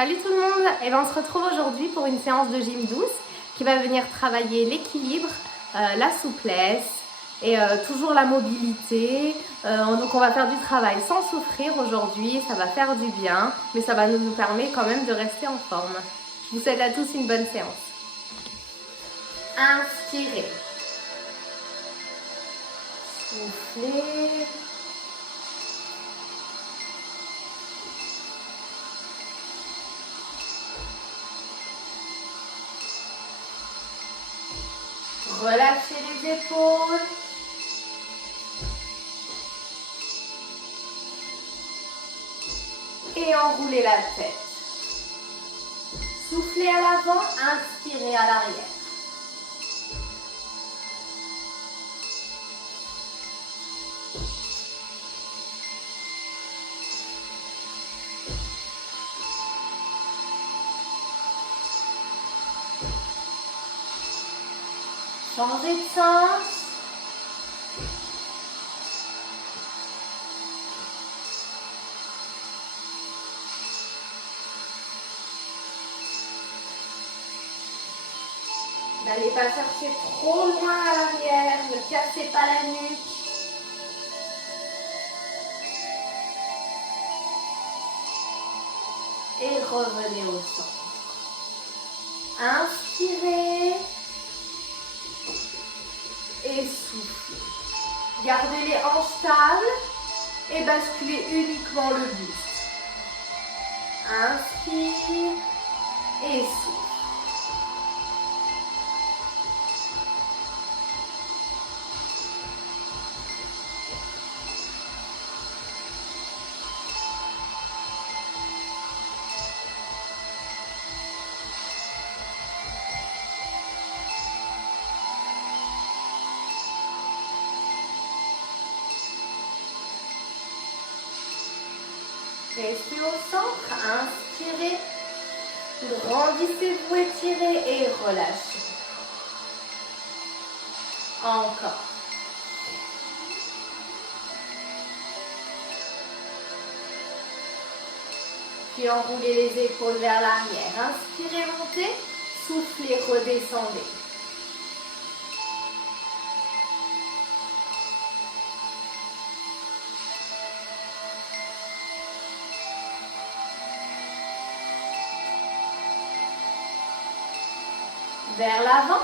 Salut tout le monde, et on se retrouve aujourd'hui pour une séance de gym douce qui va venir travailler l'équilibre, la souplesse et toujours la mobilité. Donc on va faire du travail sans souffrir aujourd'hui, ça va faire du bien, mais ça va nous permettre quand même de rester en forme. Je vous souhaite à tous une bonne séance. Inspirez. Soufflez. Relâchez les épaules. Et enroulez la tête. Soufflez à l'avant, inspirez à l'arrière. Changez de sens. N'allez pas chercher trop loin à l'arrière, ne cassez pas la nuque. Et revenez au centre. Inspirez. Et soufflez. Gardez les hanches stables et basculez uniquement le buste. Inspire et souffle. Restez au centre, inspirez, grandissez-vous, étirez et relâchez. Encore. Puis enroulez les épaules vers l'arrière. Inspirez, montez, soufflez, redescendez. Vers l'avant.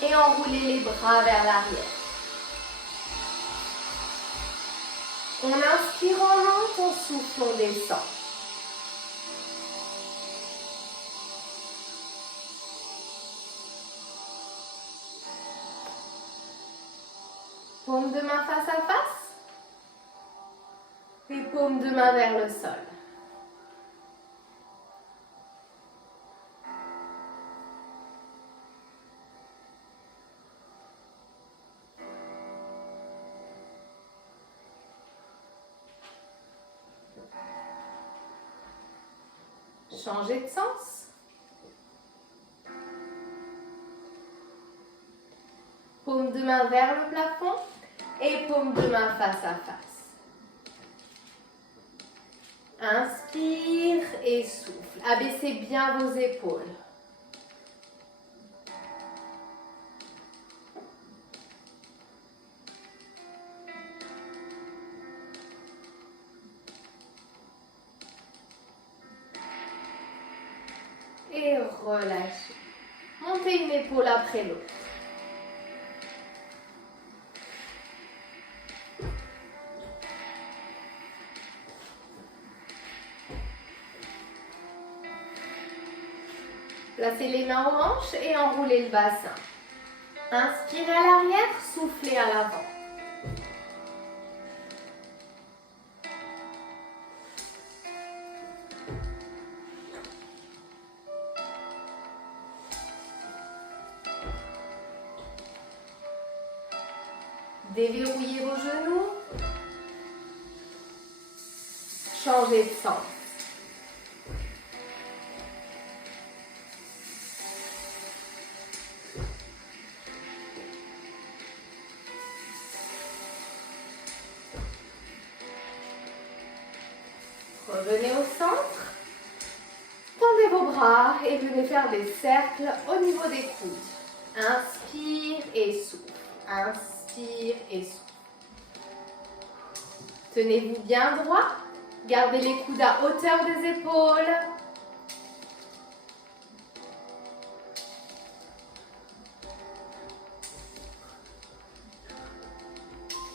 Et enroulez les bras vers l'arrière. On inspire, on monte, on souffle, on descend. Paume de main face à face. Et paume de main vers le sol. Changez de sens. Paume de main vers le plafond et paume de main face à face. Inspire et souffle. Abaissez bien vos épaules. Et relâchez. Montez une épaule après l'autre. Placez les mains aux hanches et enroulez le bassin. Inspirez à l'arrière, soufflez à l'avant. Déverrouillez vos genoux. Changez de sens. Revenez au centre. Tendez vos bras et venez faire des cercles au niveau des coudes. Inspire et souffle. Inspire et souffle. Tenez-vous bien droit. Gardez les coudes à hauteur des épaules.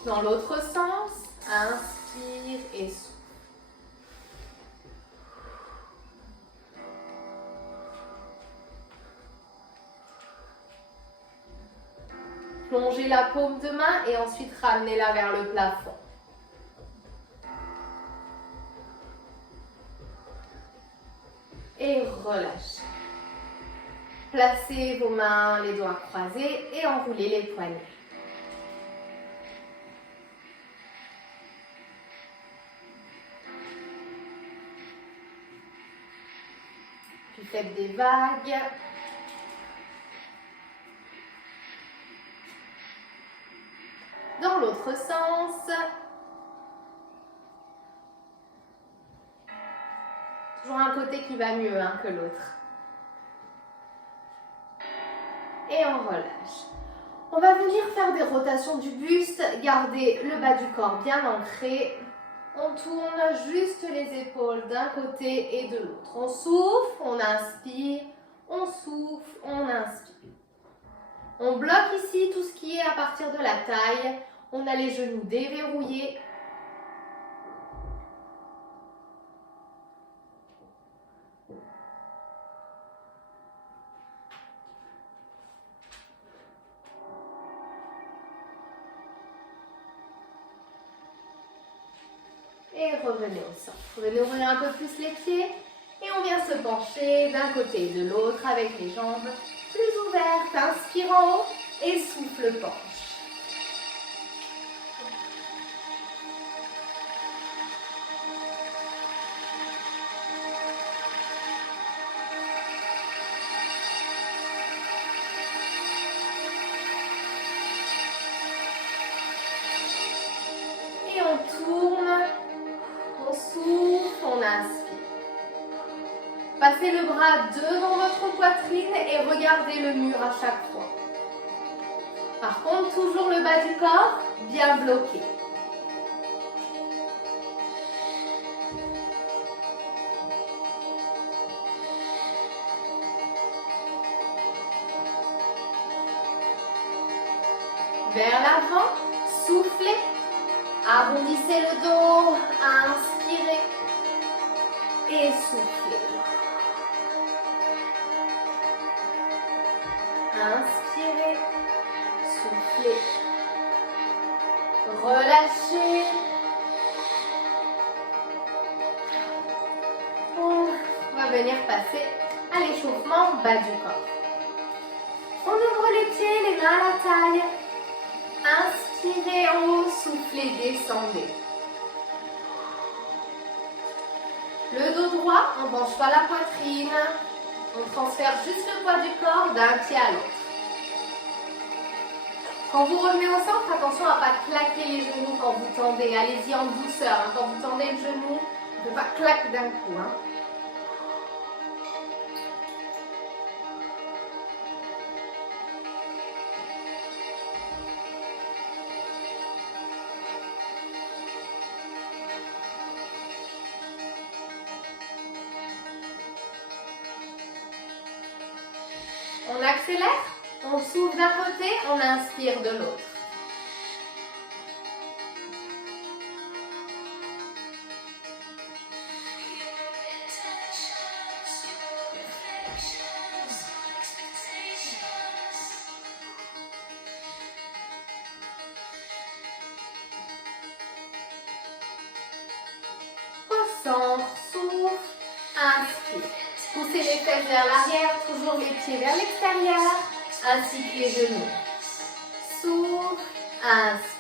Dans l'autre sens, inspire et souffle. Plongez la paume de main et ensuite ramenez-la vers le plafond. Et relâchez. Placez vos mains, les doigts croisés et enroulez les poignets. Puis faites des vagues. Dans l'autre sens. Toujours un côté qui va mieux que l'autre. Et on relâche. On va venir faire des rotations du buste, garder le bas du corps bien ancré. On tourne juste les épaules d'un côté et de l'autre. On souffle, on inspire, on souffle, on inspire. On bloque ici tout ce qui est à partir de la taille. On a les genoux déverrouillés. Et revenez au centre. Venez ouvrir un peu plus les pieds. Et on vient se pencher d'un côté et de l'autre avec les jambes plus ouvertes. Inspire en haut et souffle penche. Et on tourne, on souffle, on inspire. Passez le bras devant votre poitrine et regardez le mur à chaque fois. Par contre, toujours le bas du corps bien bloqué. Vers l'avant, soufflez, arrondissez le dos, inspirez et soufflez. Inspirez, soufflez, relâchez. On va venir passer à l'échauffement bas du corps. On ouvre les pieds, les mains à la taille. Inspirez en haut, soufflez, descendez. Le dos droit, on ne penche pas la poitrine. On transfère juste le poids du corps d'un pied à l'autre. Quand vous revenez au centre, attention à ne pas claquer les genoux quand vous tendez. Allez-y en douceur. Quand vous tendez le genou, on ne peut pas claquer d'un coup. On accélère, on souffle d'un côté, on inspire de l'autre. Au centre, souffle, inspire. Poussez les fesses vers l'arrière, toujours les pieds vers l'extérieur, ainsi que les genoux. Souffle, inspire.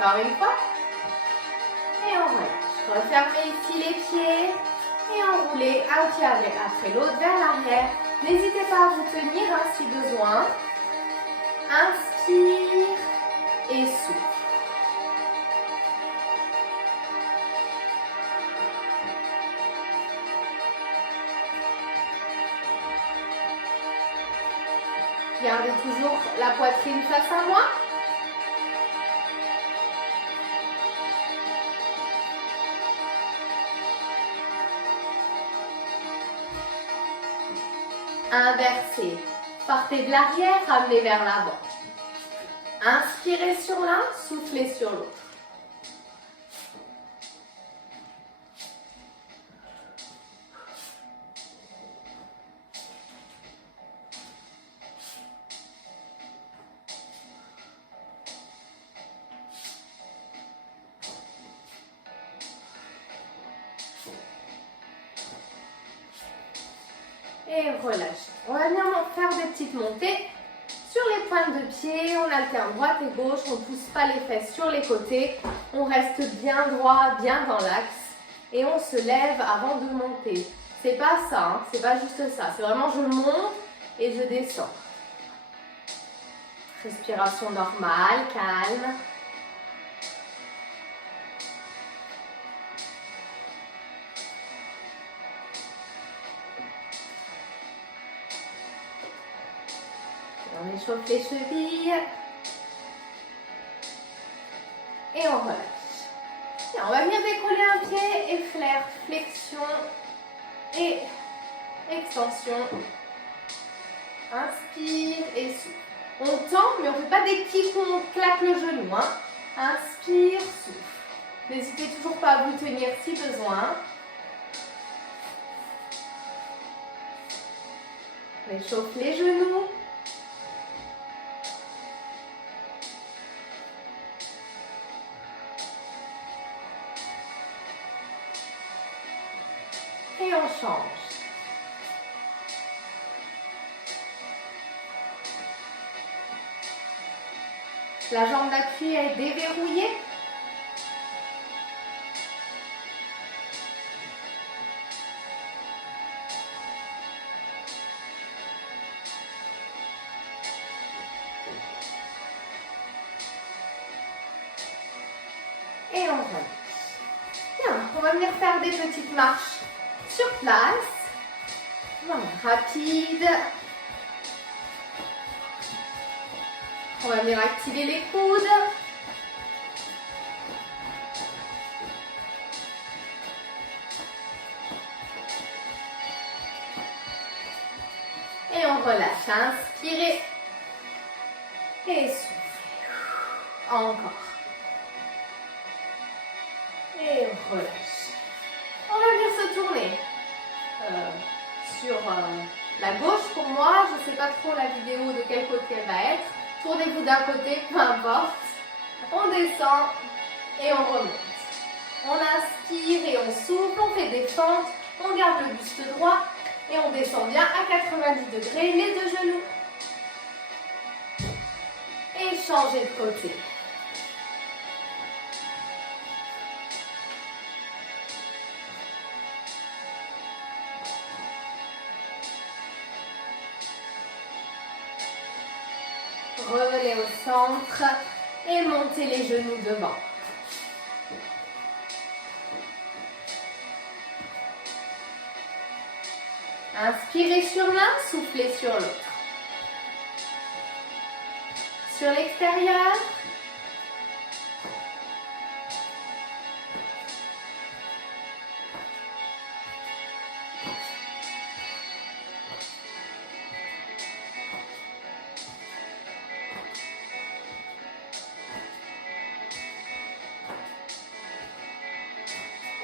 Encore une fois. Et on relâche. Refermez ici les pieds et enroulez un pied après l'autre vers l'arrière. N'hésitez pas à vous tenir si besoin. Inspire et souffle. Gardez toujours la poitrine face à moi. Inversez. Partez de l'arrière, ramenez vers l'avant. Inspirez sur l'un, soufflez sur l'autre. Et relâchez. On va venir faire des petites montées sur les pointes de pied. On alterne droite et gauche. On ne pousse pas les fesses sur les côtés. On reste bien droit, bien dans l'axe. Et on se lève avant de monter. C'est pas ça, hein, c'est pas juste ça. C'est vraiment je monte et je descends. Respiration normale, calme. On échauffe les chevilles. Et on relâche. Et on va venir décoller un pied et faire flexion et extension. Inspire et souffle. On tend, mais on ne fait pas des kicks où on claque le genou. Hein. Inspire, souffle. N'hésitez toujours pas à vous tenir si besoin. On échauffe les genoux. Et on change. La jambe d'appui est déverrouillée. Et on relâche. Bien, on va venir faire des petites marches sur place. Voilà, rapide. On va venir activer les coudes. Et on relâche. Inspirez. Et soufflez. Encore. Et on relâche. On va venir se tourner sur la gauche pour moi. Je ne sais pas trop la vidéo de quel côté elle va être. Tournez-vous d'un côté, peu importe. On descend et on remonte. On inspire et on souffle, on fait des fentes, on garde le buste droit et on descend bien à 90 degrés, les deux genoux. Et changez de côté. Revenez au centre et montez les genoux devant. Inspirez sur l'un, soufflez sur l'autre. Sur l'extérieur.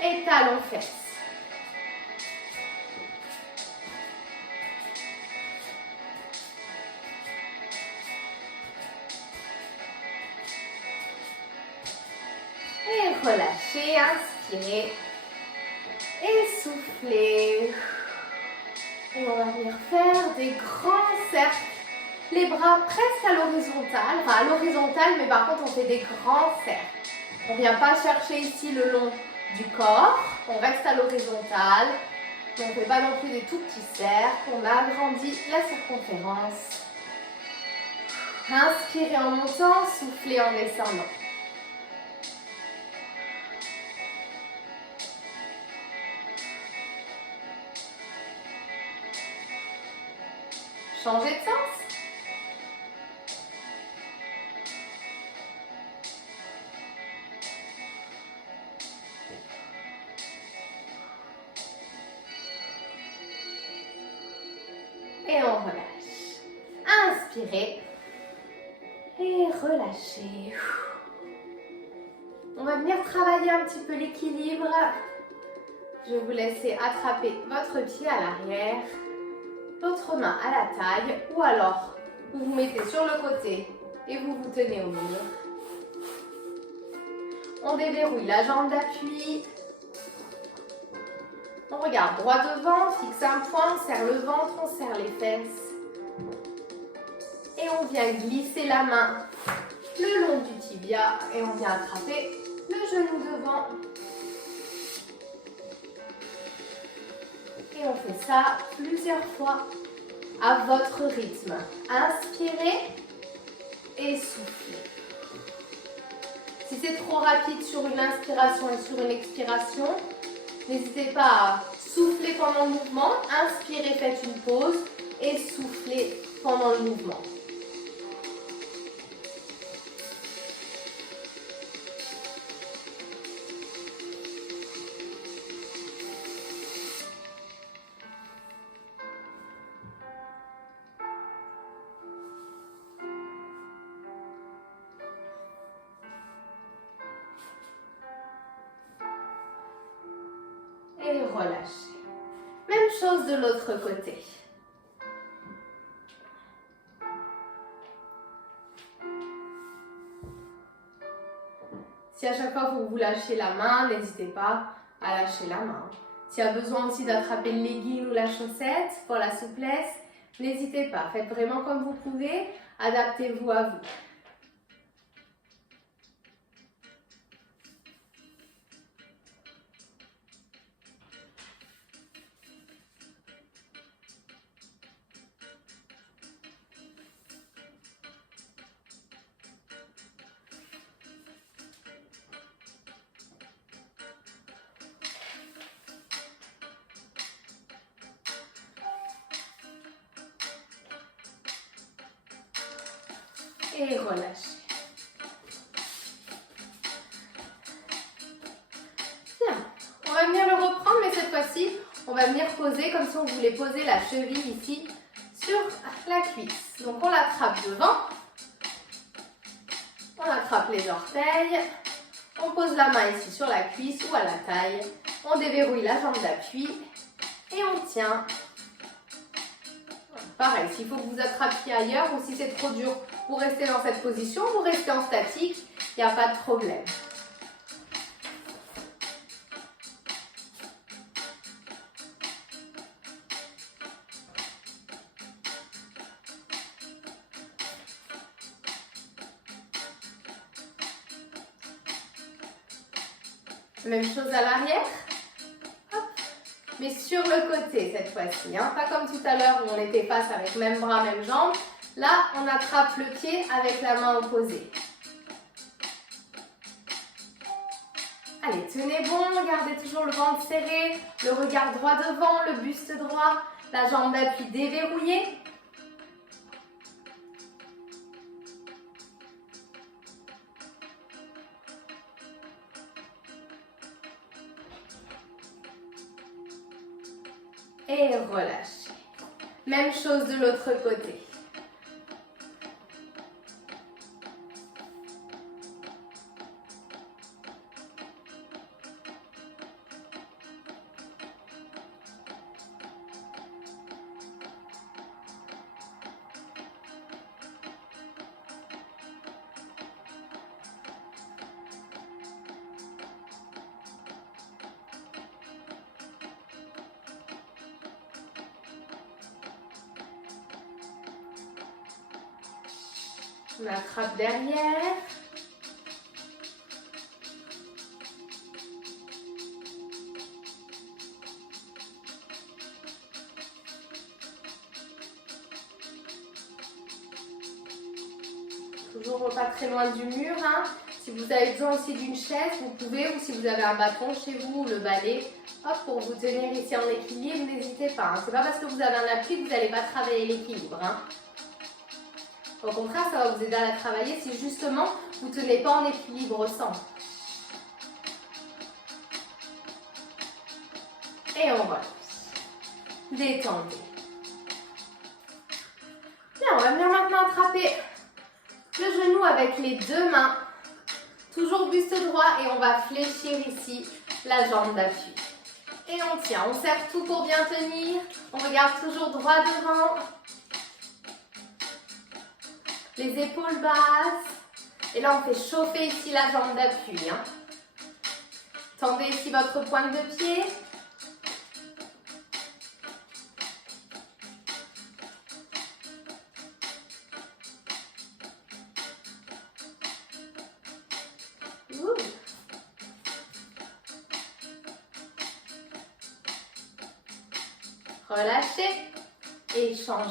Et talons fesses. Et relâchez, inspirez. Et soufflez. Et on va venir faire des grands cercles. Les bras presque à l'horizontale. Enfin à l'horizontale, mais par contre on fait des grands cercles. On ne vient pas chercher ici le long du corps, on reste à l'horizontale. On ne fait pas non plus des tout petits cercles, on agrandit la circonférence. Inspirez en montant, soufflez en descendant. Changez de sens. Et on relâche. Inspirez. Et relâchez. On va venir travailler un petit peu l'équilibre. Je vais vous laisser attraper votre pied à l'arrière, l'autre main à la taille, ou alors vous vous mettez sur le côté et vous vous tenez au mur. On déverrouille la jambe d'appui. On regarde droit devant, fixe un point, on serre le ventre, on serre les fesses. Et on vient glisser la main le long du tibia et on vient attraper le genou devant. Et on fait ça plusieurs fois à votre rythme. Inspirez et soufflez. Si c'est trop rapide sur une inspiration et sur une expiration, n'hésitez pas à souffler pendant le mouvement. Inspirez, faites une pause et soufflez pendant le mouvement. Et relâchez. Même chose de l'autre côté. Si à chaque fois vous lâchez la main, n'hésitez pas à lâcher la main. S'il y a besoin aussi d'attraper le legging ou la chaussette pour la souplesse, n'hésitez pas. Faites vraiment comme vous pouvez. Adaptez-vous à vous. Et relâchez. Bien. On va venir le reprendre, mais cette fois-ci, on va venir poser comme si on voulait poser la cheville ici sur la cuisse. Donc on l'attrape devant, on attrape les orteils, on pose la main ici sur la cuisse ou à la taille, on déverrouille la jambe d'appui et on tient. Pareil, s'il faut que vous attrapiez ailleurs ou si c'est trop dur pour rester dans cette position, vous restez en statique, il n'y a pas de problème. Même chose à l'arrière. Mais sur le côté cette fois-ci, hein. Pas comme tout à l'heure où on était face avec même bras, même jambe. Là, on attrape le pied avec la main opposée. Allez, tenez bon, gardez toujours le ventre serré, le regard droit devant, le buste droit, la jambe d'appui déverrouillée. Et relâchez. Même chose de l'autre côté. On attrape derrière. toujours pas très loin du mur. Hein. Si vous avez besoin aussi d'une chaise, vous pouvez, ou si vous avez un bâton chez vous, ou le balai, hop, pour vous tenir ici en équilibre, n'hésitez pas. Hein. C'est pas parce que vous avez un appui que vous n'allez pas travailler l'équilibre. Hein. Au contraire, ça va vous aider à la travailler si justement vous ne tenez pas en équilibre au centre. Et on relâche. Détendez. Bien, on va venir maintenant attraper le genou avec les deux mains. Toujours buste droit et on va fléchir ici la jambe d'appui. Et on tient, on serre tout pour bien tenir. On regarde toujours droit devant. Les épaules basses. Et là, on fait chauffer ici la jambe d'appui. Hein. Tendez ici votre pointe de pied. Relâchez et changez.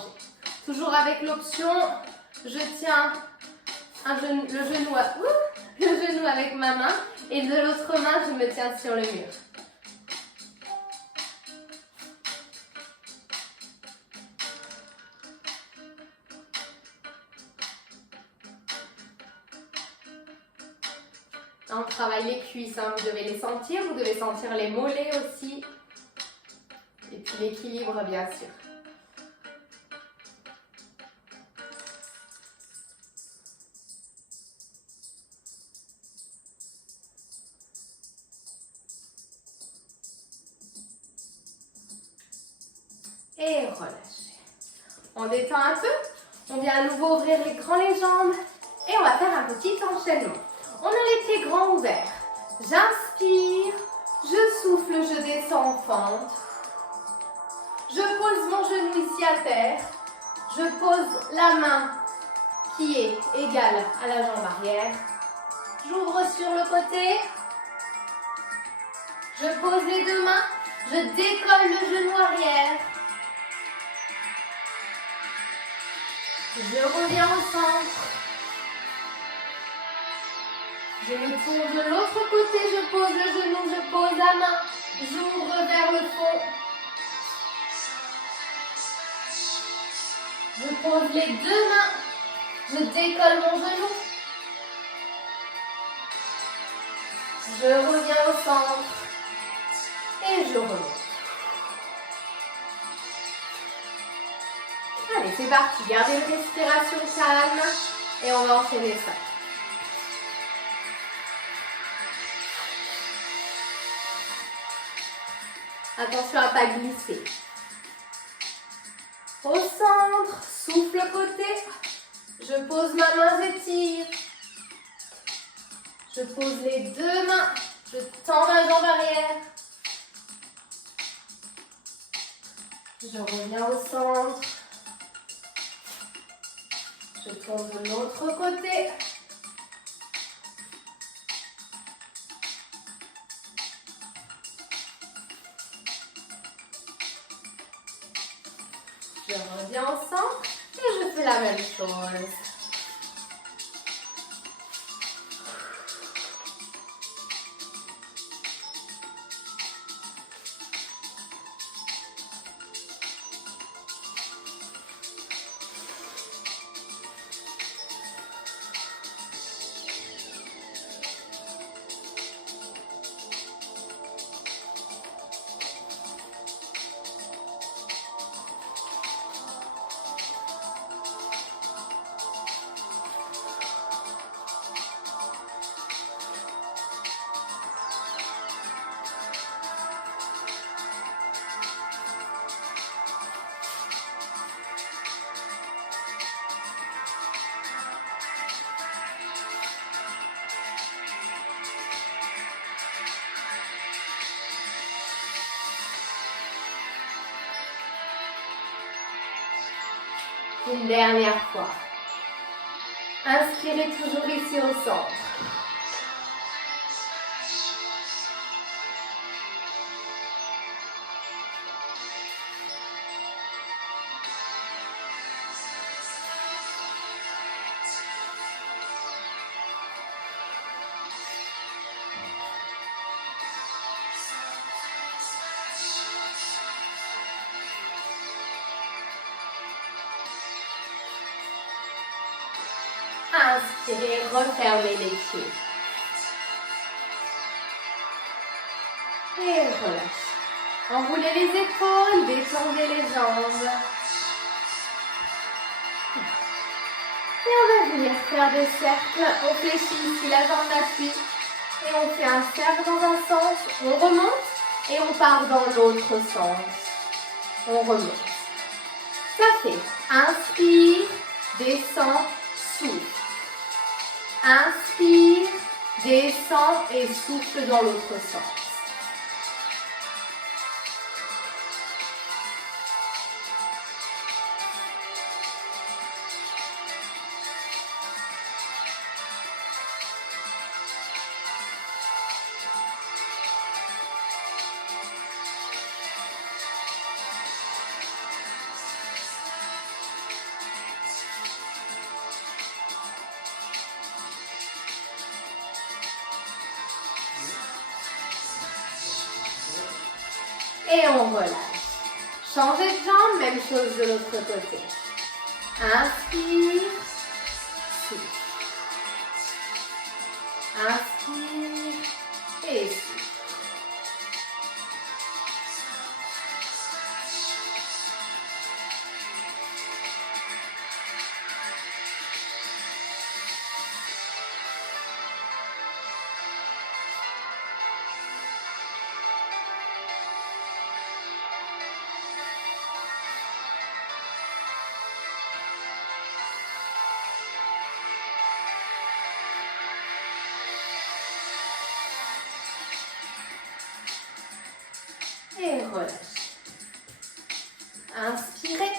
Toujours avec l'option, je tiens le genou avec ma main et de l'autre main, je me tiens sur le mur. Là, on travaille les cuisses, hein. Vous devez les sentir, vous devez sentir les mollets aussi. Et puis l'équilibre, bien sûr. Et relâchez. On détend un peu. On vient à nouveau ouvrir les jambes. Et on va faire un petit enchaînement. On a les pieds grands ouverts. J'inspire. Je souffle, je descends en fente. Je pose mon genou ici à terre. Je pose la main qui est égale à la jambe arrière. J'ouvre sur le côté. Je pose les deux mains. Je décolle le genou arrière. Je reviens au centre. Je me tourne de l'autre côté. Je pose le genou, je pose la main. J'ouvre vers le fond. Je pose les deux mains. Je décolle mon genou. Je reviens au centre. Et je remonte. Allez, c'est parti. Gardez une respiration calme. Et on va enchaîner ça. Attention à ne pas glisser. Au centre, souffle côté. Je pose ma main, j'étire. Je pose les deux mains. Je tends ma jambe arrière. Je reviens au centre. Je tourne de l'autre côté. Je reviens au centre et je fais la même chose. Une dernière fois. Inspirez toujours ici au centre. Inspirez, refermez les pieds. Et relâchez. Enroulez les épaules, détendez les jambes. Et on va venir faire des cercles. On fléchit ici la jambe d'appui. Et on fait un cercle dans un sens. On remonte et on part dans l'autre sens. On remonte. Ça fait inspire, descend, souffle. Inspire, descend et souffle dans l'autre sens. Et on relâche. Changez de jambe, même chose de l'autre côté. Inspire, souffle. Inspire et souffle. Et relâchez. Inspirez.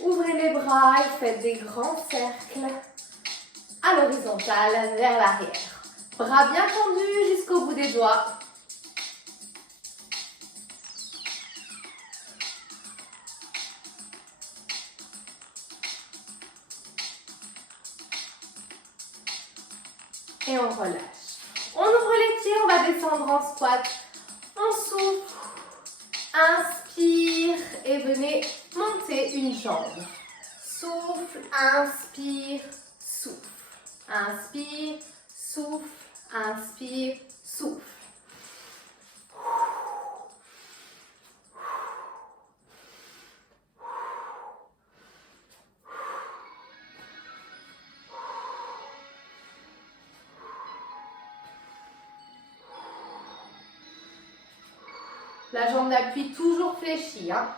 Ouvrez les bras et faites des grands cercles à l'horizontale vers l'arrière. Bras bien tendus jusqu'au bout des doigts. Et on relâche. On ouvre les pieds, on va descendre en squat. On souffle. Inspire et venez monter une jambe. Souffle, inspire, souffle. Inspire, souffle, inspire, souffle. La jambe d'appui toujours fléchie. Hein.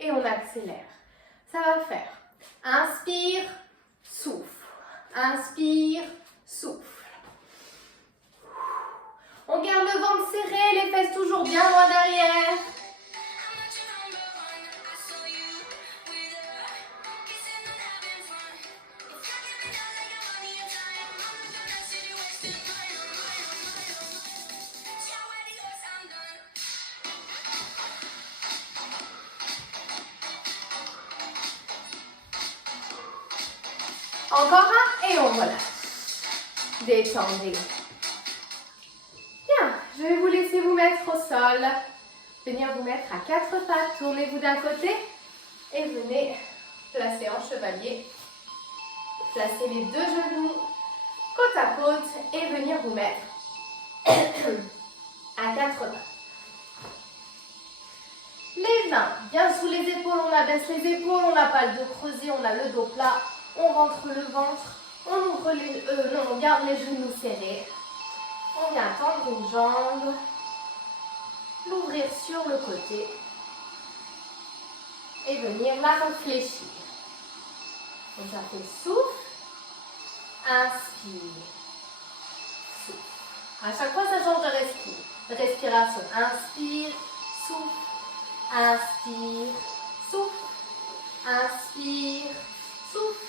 Et on accélère. Ça va faire. Inspire, souffle. Inspire, souffle. On garde le ventre serré, les fesses toujours bien loin derrière. Encore un et on relâche. Détendez. Bien, je vais vous laisser vous mettre au sol. Venir vous mettre à quatre pattes. Tournez-vous d'un côté et venez placer en chevalier. Placez les deux genoux côte à côte et venir vous mettre à quatre pattes. Les mains bien sous les épaules, on abaisse les épaules, on n'a pas le dos creusé, on a le dos plat. On rentre le ventre, on ouvre les, on garde les genoux serrés. On vient tendre une jambe, l'ouvrir sur le côté et venir la réfléchir. Donc ça fait souffle, inspire, souffle. À chaque fois, ça change de respiration. Inspire, souffle, inspire, souffle, inspire, souffle.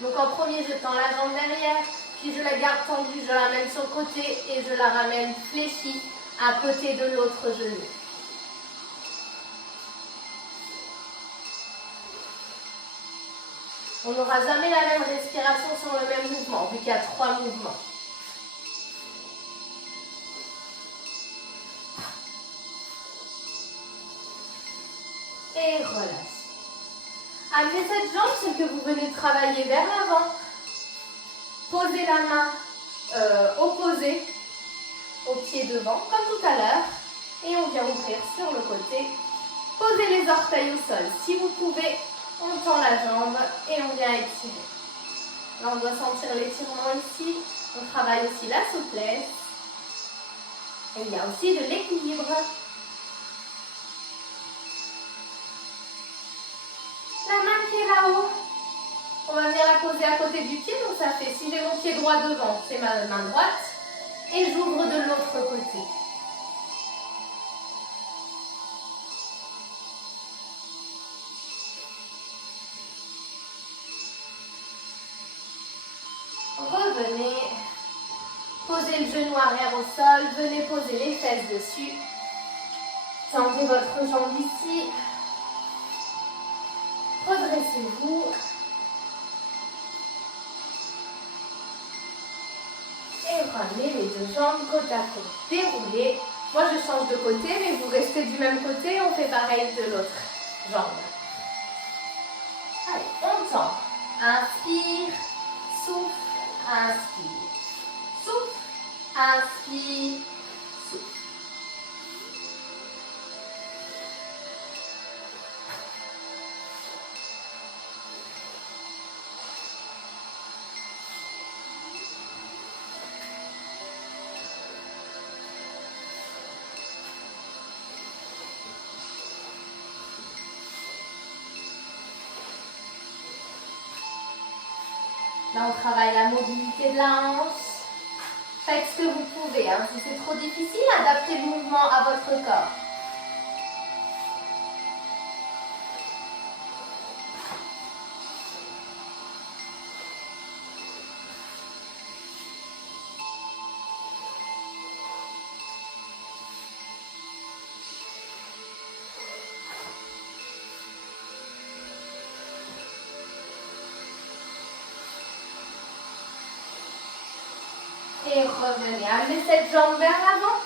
Donc Donc en premier, je tends la jambe derrière, puis je la garde tendue, je la ramène sur le côté et je la ramène fléchie à côté de l'autre genou. On n'aura jamais la même respiration sur le même mouvement, vu qu'il y a 3 mouvements. Et relâchez. Amenez cette jambe, celle que vous venez de travailler, vers l'avant. Posez la main opposée au pied devant, comme tout à l'heure. Et on vient ouvrir sur le côté. Posez les orteils au sol. Si vous pouvez, on tend la jambe et on vient étirer. Là, on doit sentir l'étirement ici. On travaille aussi la souplesse. Et il y a aussi de l'équilibre. La main qui est là-haut, on va venir la poser à côté du pied. Donc ça fait, si j'ai mon pied droit devant, c'est ma main droite. Et j'ouvre de l'autre côté. Revenez, posez le genou arrière au sol, venez poser les fesses dessus. Tendez votre jambe ici. Redressez-vous. Et ramenez les deux jambes côte à côte. Déroulez. Moi, je change de côté, mais vous restez du même côté. On fait pareil de l'autre jambe. Allez, on tend. Inspire, souffle, inspire. Souffle, inspire, souffle. Là, on travaille la mobilité de la hanche. Faites ce que vous pouvez. Hein. Si c'est trop difficile, adaptez le mouvement à votre corps. Et revenez. Amenez cette jambe vers l'avant.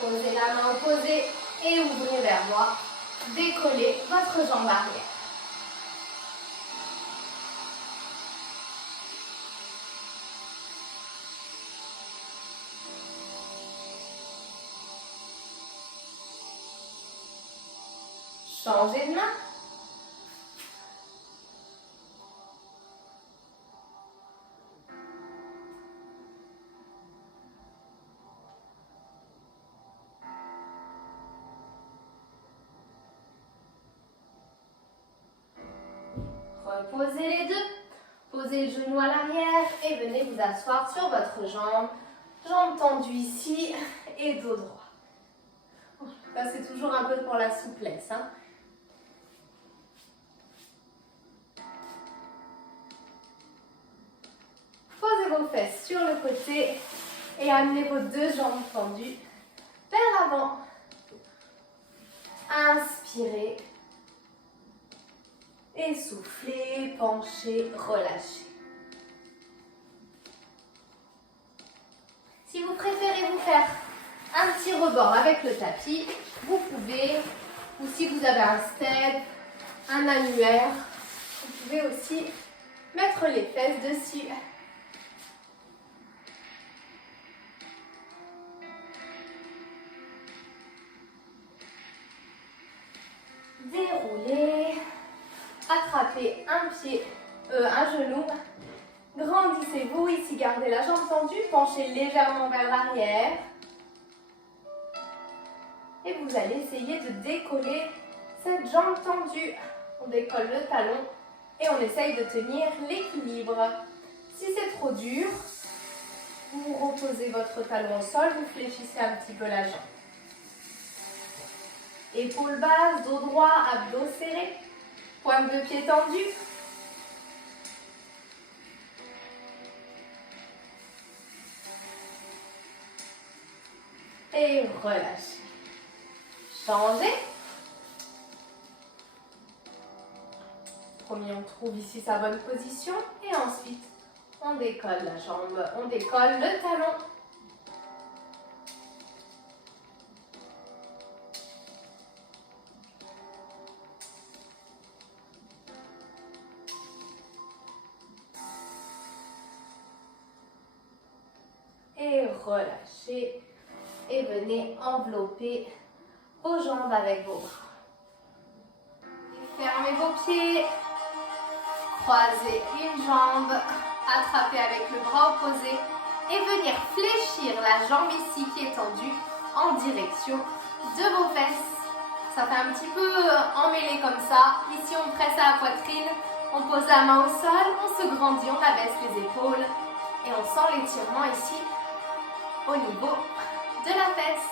Posez la main opposée et ouvrez vers moi. Décollez votre jambe arrière. Changez de main. Reposez les deux. Posez le genou à l'arrière et venez vous asseoir sur votre jambe. Jambe tendue ici et dos droit. Là, c'est toujours un peu pour la souplesse. Hein. Posez vos fesses sur le côté et amenez vos deux jambes tendues vers l'avant. Inspirez. Et soufflez, penchez, relâchez. Si vous préférez vous faire un petit rebord avec le tapis, vous pouvez, ou si vous avez un step, un annulaire, vous pouvez aussi mettre les fesses dessus. Déroulez. Attrapez un genou, grandissez-vous, ici gardez la jambe tendue, penchez légèrement vers l'arrière et vous allez essayer de décoller cette jambe tendue. On décolle le talon et on essaye de tenir l'équilibre. Si c'est trop dur, vous reposez votre talon au sol, vous fléchissez un petit peu la jambe. Épaules basses, dos droit, abdos serrés. Pointe de pied tendue. Et relâchez. Changez. Premier, on trouve ici sa bonne position. Et ensuite, on décolle la jambe. On décolle le talon. Et relâchez. Et venez envelopper vos jambes avec vos bras. Fermez vos pieds. Croisez une jambe. Attrapez avec le bras opposé. Et venir fléchir la jambe ici qui est tendue en direction de vos fesses. Ça fait un petit peu emmêlé comme ça. Ici, on presse à la poitrine. On pose la main au sol. On se grandit. On abaisse les épaules. Et on sent l'étirement ici au niveau de la fesse.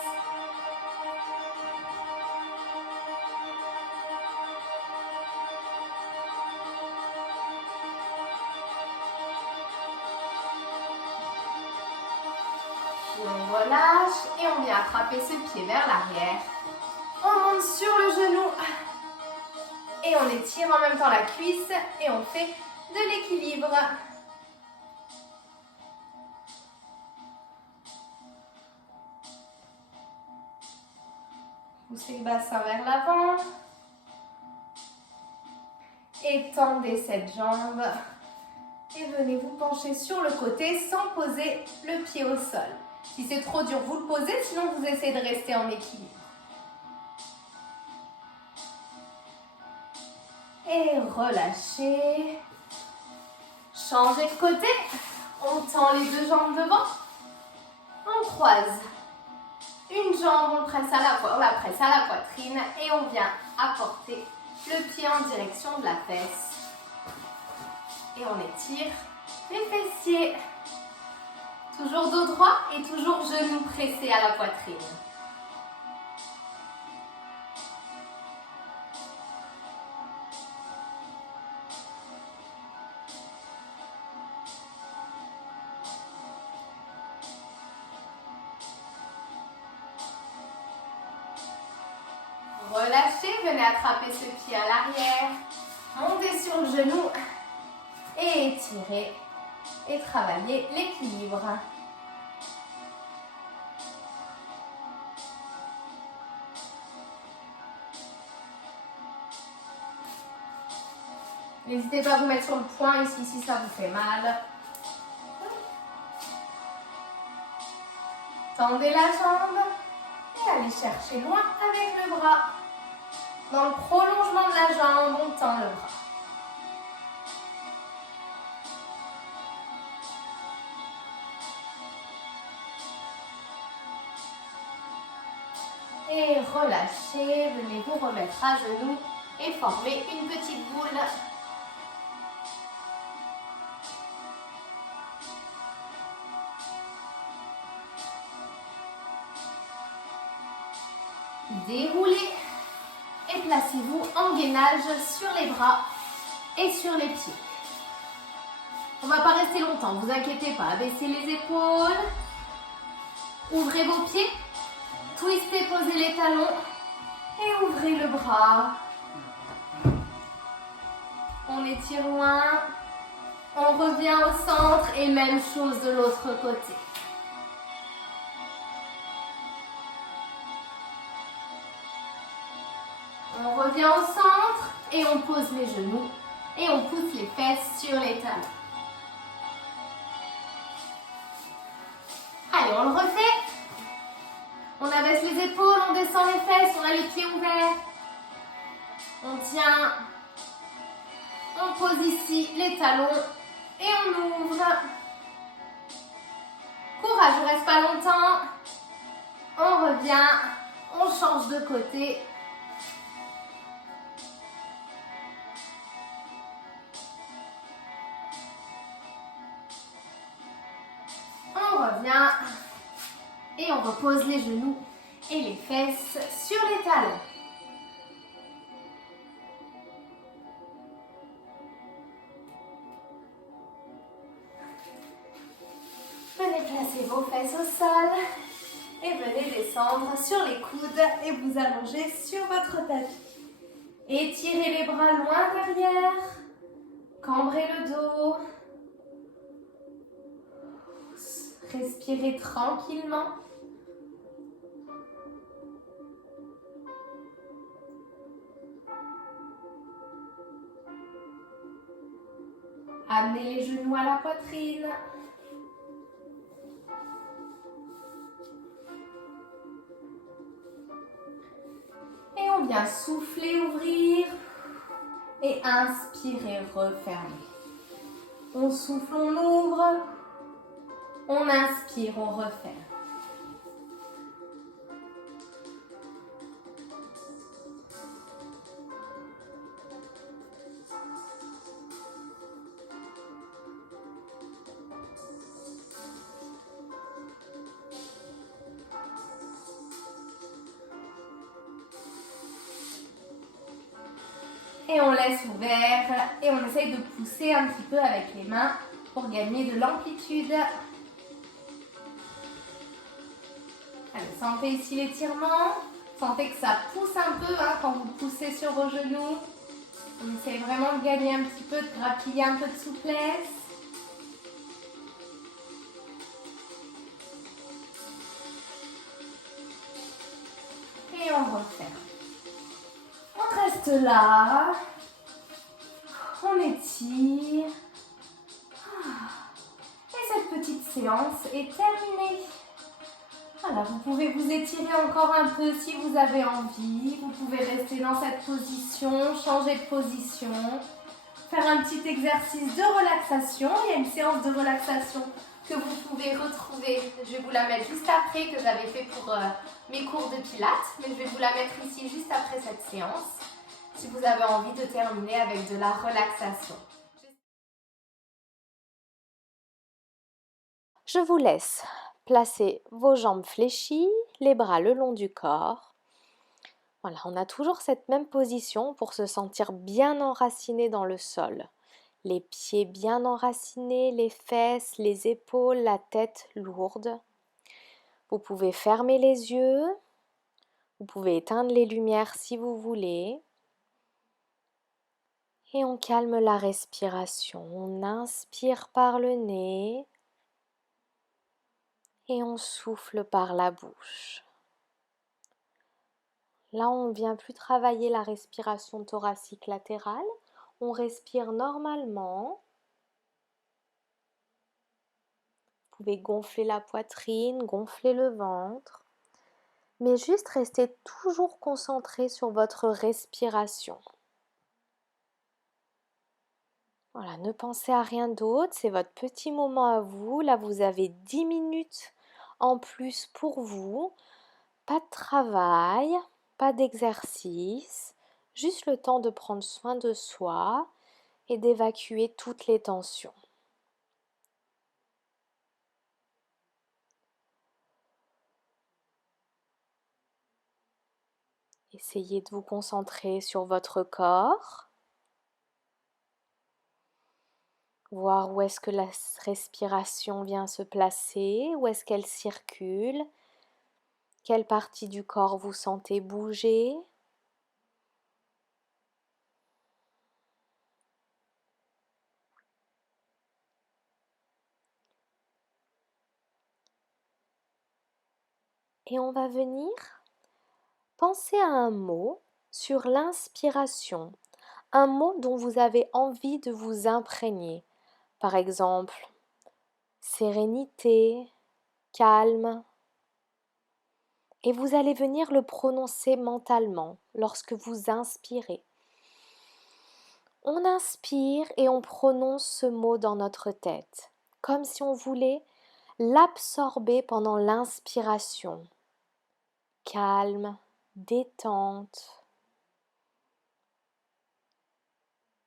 Puis on relâche et on vient attraper ce pied vers l'arrière. On monte sur le genou et on étire en même temps la cuisse et on fait de l'équilibre. Poussez le bassin vers l'avant. Étendez cette jambe. Et venez vous pencher sur le côté sans poser le pied au sol. Si c'est trop dur, vous le posez, sinon vous essayez de rester en équilibre. Et relâchez. Changez de côté. On tend les deux jambes devant. On croise. Une jambe, on la presse à la poitrine et on vient apporter le pied en direction de la fesse. Et on étire les fessiers. Toujours dos droit et toujours genoux pressés à la poitrine. Relâchez, venez attraper ce pied à l'arrière. Montez sur le genou et étirez. Et travaillez l'équilibre. N'hésitez pas à vous mettre sur le point ici si ça vous fait mal. Tendez la jambe et allez chercher loin avec le bras. Dans le prolongement de la jambe, on tend le bras. Et relâchez, venez vous remettre à genoux et former une petite boule. Déroulez et placez-vous en gainage sur les bras et sur les pieds. On ne va pas rester longtemps, vous inquiétez pas. Abaissez les épaules, ouvrez vos pieds, twistez, posez les talons et ouvrez le bras. On étire loin, on revient au centre et même chose de l'autre côté. On revient au centre et on pose les genoux et on pousse les fesses sur les talons. Allez, on le refait. On abaisse les épaules, on descend les fesses, on a les pieds ouverts. On tient. On pose ici les talons et on ouvre. Courage, on ne reste pas longtemps. On revient, on change de côté. On revient et on repose les genoux et les fesses sur les talons. Venez placer vos fesses au sol Et venez descendre sur les coudes et vous allonger sur votre tapis. Étirez les bras loin derrière. Cambrez le dos. Respirez tranquillement. Amenez les genoux à la poitrine. Et on vient souffler, ouvrir. Et inspirer, refermer. On souffle, on ouvre. On inspire, on referme. Et on laisse ouvert et on essaye de pousser un petit peu avec les mains pour gagner de l'amplitude. Allez, sentez ici l'étirement. Sentez que ça pousse un peu quand vous poussez sur vos genoux. On essaye vraiment de gagner un petit peu, de grappiller un peu de souplesse. Et on referme. On reste là. On étire. Et cette petite séance est terminée. Voilà, vous pouvez vous étirer encore un peu si vous avez envie. Vous pouvez rester dans cette position, changer de position. Faire un petit exercice de relaxation. Il y a une séance de relaxation que vous pouvez retrouver. Je vais vous la mettre juste après, que j'avais fait pour mes cours de pilates. Mais je vais vous la mettre ici juste après cette séance, si vous avez envie de terminer avec de la relaxation. Je vous laisse placer vos jambes fléchies, les bras le long du corps. Voilà, on a toujours cette même position pour se sentir bien enraciné dans le sol. Les pieds bien enracinés, les fesses, les épaules, la tête lourde. Vous pouvez fermer les yeux. Vous pouvez éteindre les lumières si vous voulez. Et on calme la respiration. On inspire par le nez. Et on souffle par la bouche. Là, on ne vient plus travailler la respiration thoracique latérale. On respire normalement. Vous pouvez gonfler la poitrine, gonfler le ventre. Mais juste restez toujours concentré sur votre respiration. Voilà, ne pensez à rien d'autre. C'est votre petit moment à vous. Là, vous avez 10 minutes en plus pour vous. Pas de travail, pas d'exercice, juste le temps de prendre soin de soi et d'évacuer toutes les tensions. Essayez de vous concentrer sur votre corps, voir où est-ce que la respiration vient se placer, où est-ce qu'elle circule, quelle partie du corps vous sentez bouger. Et on va venir penser à un mot sur l'inspiration, un mot dont vous avez envie de vous imprégner. Par exemple, sérénité, calme. Et vous allez venir le prononcer mentalement lorsque vous inspirez. On inspire et on prononce ce mot dans notre tête, comme si on voulait l'absorber pendant l'inspiration. Calme, détente,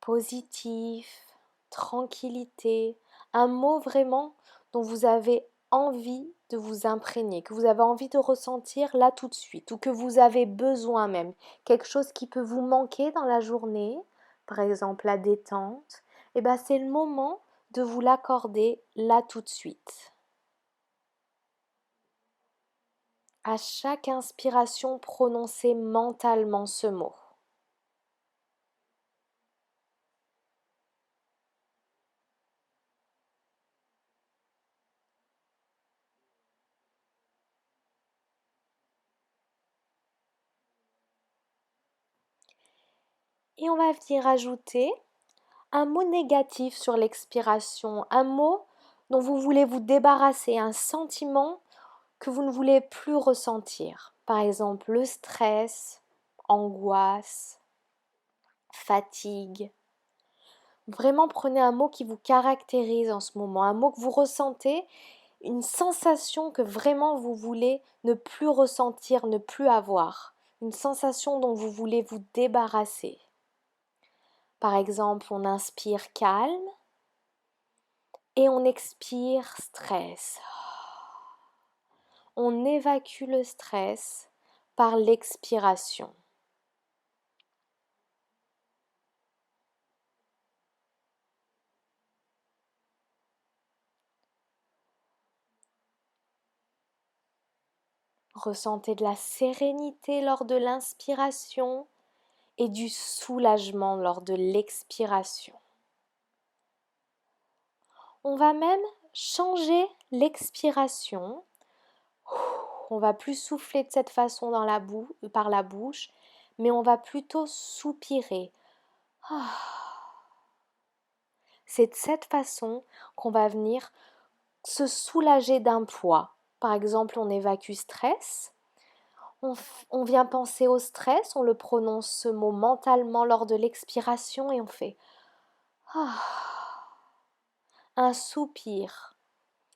positif, tranquillité, un mot vraiment dont vous avez envie de vous imprégner, que vous avez envie de ressentir là tout de suite, ou que vous avez besoin même, quelque chose qui peut vous manquer dans la journée, par exemple la détente, et bien c'est le moment de vous l'accorder là tout de suite. À chaque inspiration, prononcez mentalement ce mot. Et on va venir ajouter un mot négatif sur l'expiration, un mot dont vous voulez vous débarrasser, un sentiment que vous ne voulez plus ressentir. Par exemple, le stress, angoisse, fatigue. Vraiment prenez un mot qui vous caractérise en ce moment, un mot que vous ressentez, une sensation que vraiment vous voulez ne plus ressentir, ne plus avoir, une sensation dont vous voulez vous débarrasser. Par exemple, on inspire calme et on expire stress. On évacue le stress par l'expiration. Ressentez de la sérénité lors de l'inspiration et du soulagement lors de l'expiration. On va même changer l'expiration. On va plus souffler de cette façon par la bouche, mais on va plutôt soupirer. C'est de cette façon qu'on va venir se soulager d'un poids. Par exemple, on évacue stress. On vient penser au stress, on le prononce ce mot mentalement lors de l'expiration et on fait un soupir,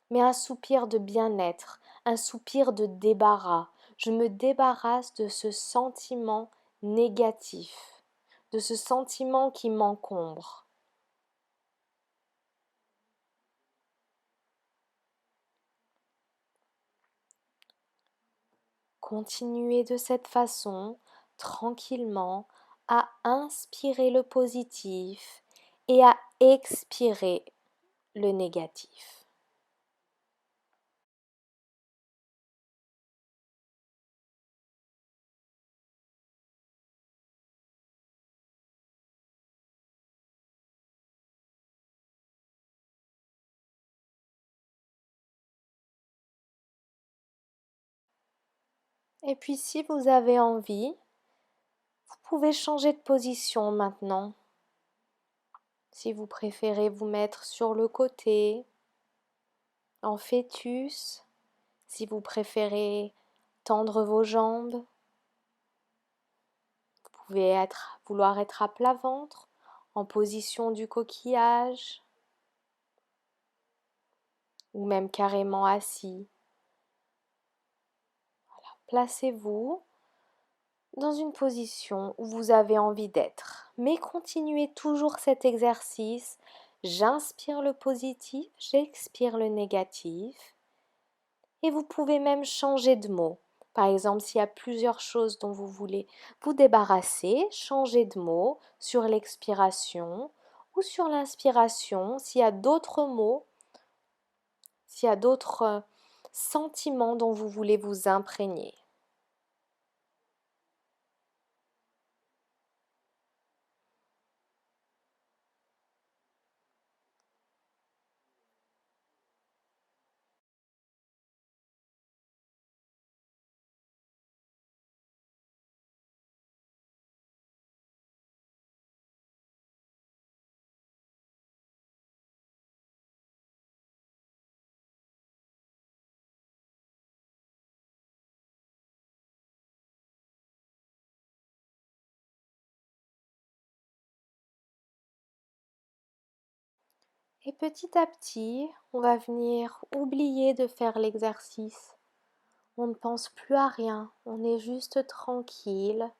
mais un soupir de bien-être, un soupir de débarras. Je me débarrasse de ce sentiment négatif, de ce sentiment qui m'encombre. Continuez de cette façon, tranquillement, à inspirer le positif et à expirer le négatif. Et puis si vous avez envie, vous pouvez changer de position maintenant. Si vous préférez vous mettre sur le côté, en fœtus, si vous préférez tendre vos jambes, vous pouvez vouloir être à plat ventre, en position du coquillage, ou même carrément assis. Voilà. Placez-vous dans une position où vous avez envie d'être. Mais continuez toujours cet exercice. J'inspire le positif, j'expire le négatif. Et vous pouvez même changer de mot. Par exemple, s'il y a plusieurs choses dont vous voulez vous débarrasser, changez de mot sur l'expiration ou sur l'inspiration. S'il y a d'autres mots, s'il y a d'autres sentiments dont vous voulez vous imprégner. Et petit à petit, on va venir oublier de faire l'exercice. On ne pense plus à rien, on est juste tranquille.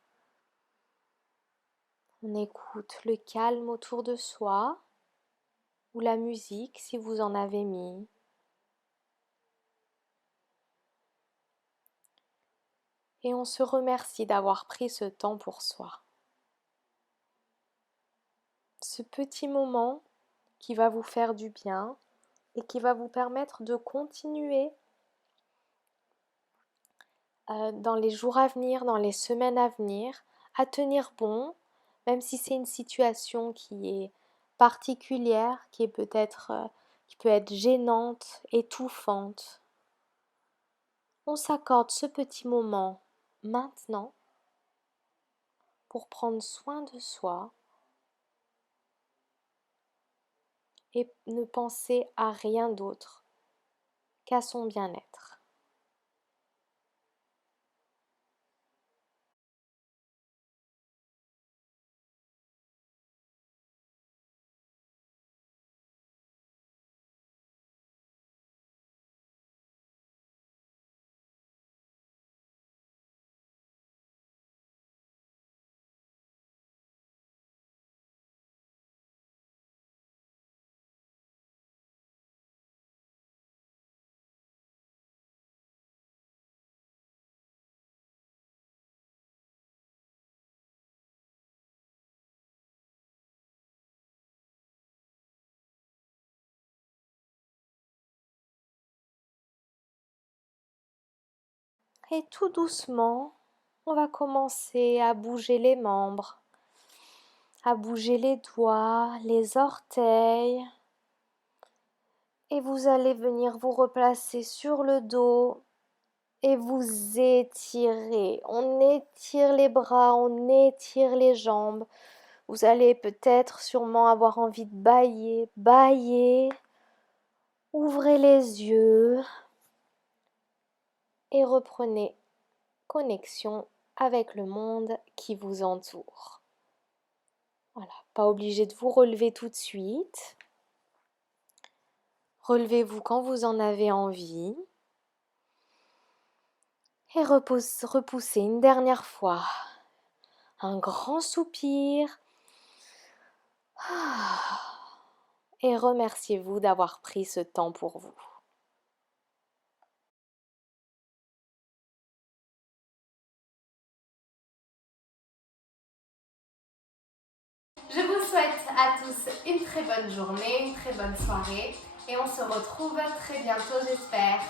On écoute le calme autour de soi ou la musique si vous en avez mis. Et on se remercie d'avoir pris ce temps pour soi. Ce petit moment qui va vous faire du bien et qui va vous permettre de continuer dans les jours à venir, dans les semaines à venir, à tenir bon, même si c'est une situation qui est particulière, qui est peut-être, qui peut être gênante, étouffante. On s'accorde ce petit moment maintenant pour prendre soin de soi et ne penser à rien d'autre qu'à son bien-être. Et tout doucement, on va commencer à bouger les membres, à bouger les doigts, les orteils. Et vous allez venir vous replacer sur le dos et vous étirez. On étire les bras, on étire les jambes. Vous allez peut-être sûrement avoir envie de bâiller, bâiller. Ouvrez les yeux et reprenez connexion avec le monde qui vous entoure. Voilà, pas obligé de vous relever tout de suite. Relevez-vous quand vous en avez envie. Et repoussez une dernière fois. Un grand soupir. Et remerciez-vous d'avoir pris ce temps pour vous. Je vous souhaite à tous une très bonne journée, une très bonne soirée et on se retrouve très bientôt j'espère.